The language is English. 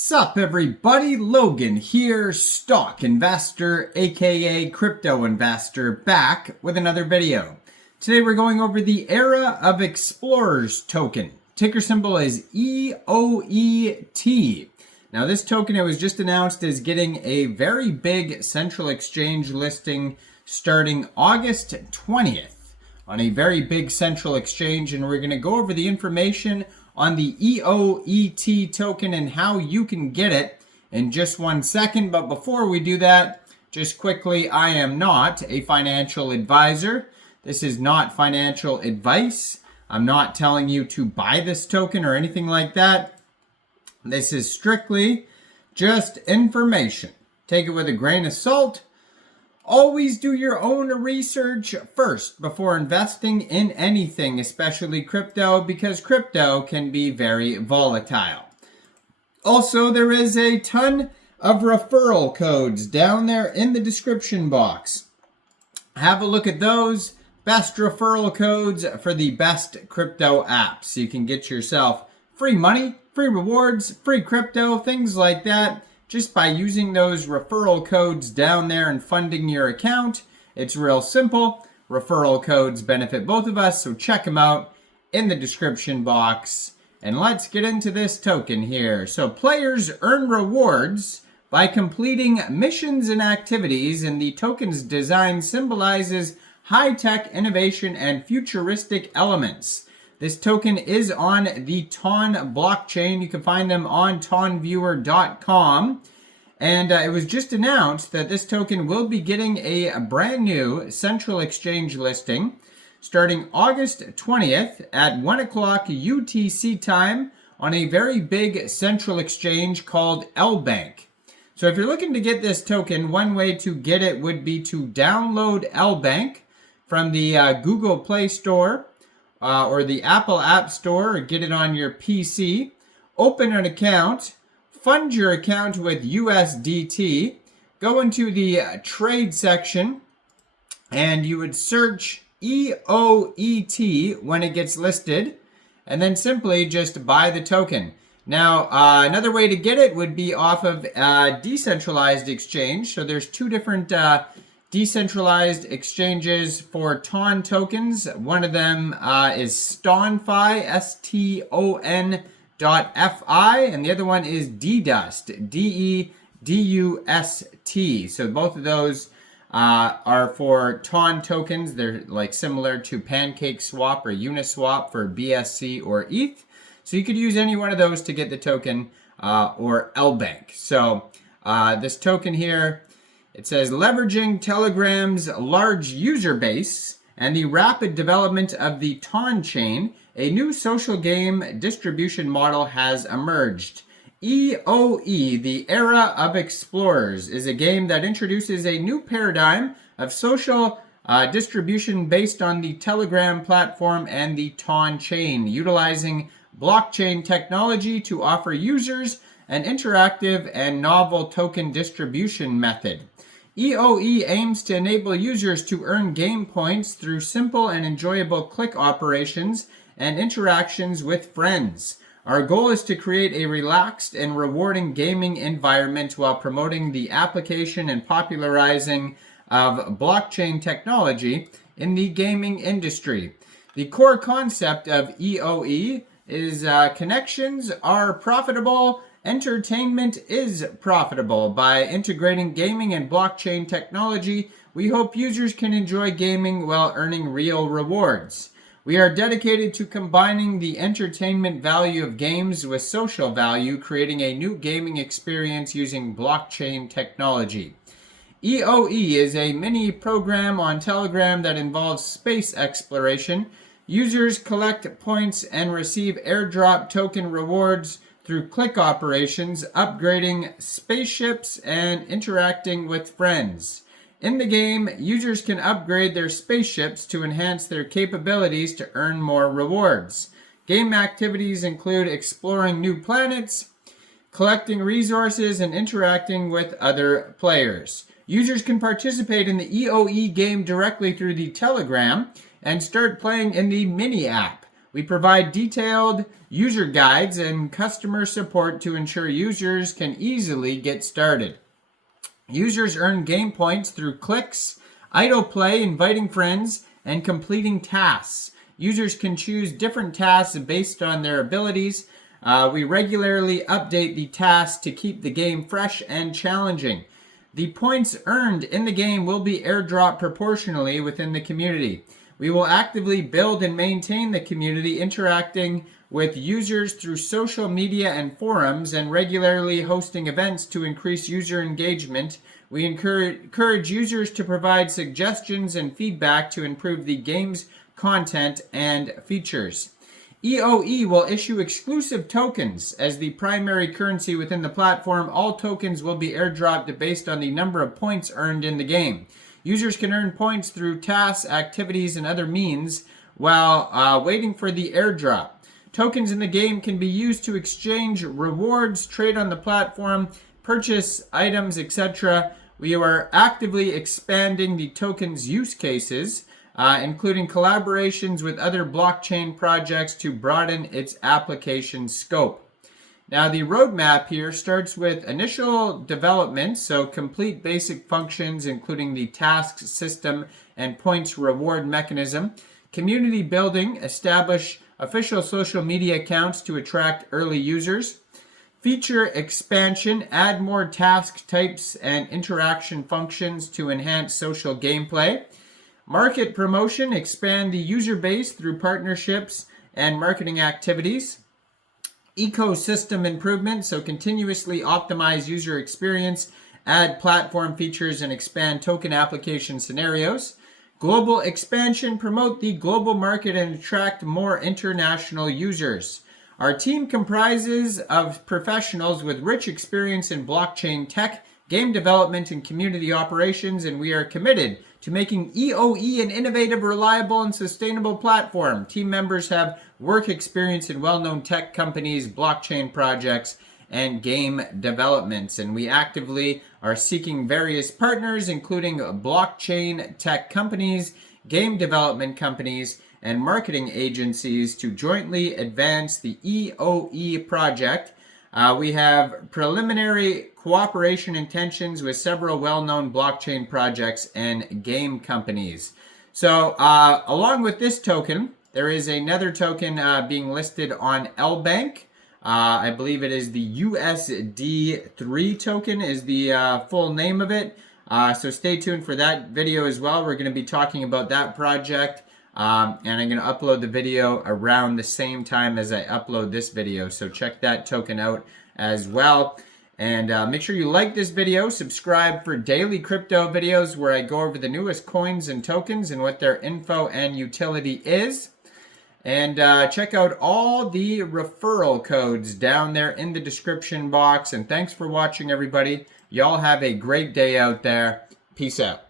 Sup everybody, Logan here, stock investor aka crypto investor, back with another video. Today we're going over the Era of Explorers token. Ticker symbol is EOET. Now this token, it was just announced as getting a very big central exchange listing starting August 20th on a very big central exchange, and we're going to go over the information on the EOET token and how you can get it in just 1 second. But before we do that, just quickly, I am not a financial advisor. This is not financial advice. I'm not telling you to buy this token or anything like that. This is strictly just information. Take it with a grain of salt. Always do your own research first before investing in anything, especially crypto, because crypto can be very volatile. Also, there is a ton of referral codes down there in the description box. Have a look at those. Best referral codes for the best crypto apps. You can get yourself free money, free rewards, free crypto, things like that, just by using those referral codes down there and funding your account. It's real simple. Referral codes benefit both of us, so check them out in the description box. And let's get into this token here. So players earn rewards by completing missions and activities, and the token's design symbolizes high-tech innovation and futuristic elements. This token is on the TON blockchain. You can find them on tonviewer.com. And it was just announced that this token will be getting a brand new central exchange listing starting August 20th at 1 o'clock UTC time on a very big central exchange called Lbank. So if you're looking to get this token, one way to get it would be to download Lbank from the Google Play Store or the Apple App Store, or get it on your PC, open an account, fund your account with USDT, go into the trade section, and you would search EOET when it gets listed, and then simply just buy the token. Now, another way to get it would be off of a decentralized exchange. So there's two different decentralized exchanges for TON tokens. One of them is StonFi, STON.FI, and the other one is DDUST, DEDUST. So both of those are for TON tokens. They're like similar to PancakeSwap or Uniswap for BSC or ETH. So you could use any one of those to get the token or Lbank. So this token here, it says, leveraging Telegram's large user base and the rapid development of the TON chain, a new social game distribution model has emerged. EOE, the Era of Explorers, is a game that introduces a new paradigm of social distribution based on the Telegram platform and the TON chain, utilizing blockchain technology to offer users an interactive and novel token distribution method. EOE aims to enable users to earn game points through simple and enjoyable click operations and interactions with friends. Our goal is to create a relaxed and rewarding gaming environment while promoting the application and popularizing of blockchain technology in the gaming industry. The core concept of EOE is connections are profitable, entertainment is profitable. By integrating gaming and blockchain technology, we hope users can enjoy gaming while earning real rewards. We are dedicated to combining the entertainment value of games with social value, creating a new gaming experience using blockchain technology. EOE is a mini program on Telegram that involves space exploration. Users collect points and receive airdrop token rewards through click operations, upgrading spaceships, and interacting with friends. In the game, users can upgrade their spaceships to enhance their capabilities to earn more rewards. Game activities include exploring new planets, collecting resources, and interacting with other players. Users can participate in the EOE game directly through the Telegram and start playing in the mini app. We provide detailed user guides and customer support to ensure users can easily get started. Users earn game points through clicks, idle play, inviting friends, and completing tasks. Users can choose different tasks based on their abilities. We regularly update the tasks to keep the game fresh and challenging. The points earned in the game will be airdropped proportionally within the community. We will actively build and maintain the community, interacting with users through social media and forums, and regularly hosting events to increase user engagement. We encourage users to provide suggestions and feedback to improve the game's content and features. EoE will issue exclusive tokens as the primary currency within the platform. All tokens will be airdropped based on the number of points earned in the game. Users can earn points through tasks, activities, and other means while waiting for the airdrop. Tokens in the game can be used to exchange rewards, trade on the platform, purchase items, etc. We are actively expanding the token's use cases, including collaborations with other blockchain projects to broaden its application scope. Now, the roadmap here starts with initial development, so complete basic functions, including the tasks system and points reward mechanism. Community building, establish official social media accounts to attract early users. Feature expansion, add more task types and interaction functions to enhance social gameplay. Market promotion, expand the user base through partnerships and marketing activities. Ecosystem improvement, so continuously optimize user experience, add platform features, and expand token application scenarios. Global expansion, promote the global market and attract more international users. Our team comprises of professionals with rich experience in blockchain tech, game development, and community operations, and we are committed to making EoE an innovative, reliable, and sustainable platform. Team members have work experience in well-known tech companies, blockchain projects, and game developments. And we actively are seeking various partners, including blockchain tech companies, game development companies, and marketing agencies to jointly advance the EoE project. We have preliminary cooperation intentions with several well-known blockchain projects and game companies. So along with this token, there is another token being listed on Lbank. I believe it is the USD3 token is the full name of it. So stay tuned for that video as well. We're going to be talking about that project. And I'm going to upload the video around the same time as I upload this video. So check that token out as well. And make sure you like this video, subscribe for daily crypto videos where I go over the newest coins and tokens and what their info and utility is. And check out all the referral codes down there in the description box. And thanks for watching, everybody. Y'all have a great day out there. Peace out.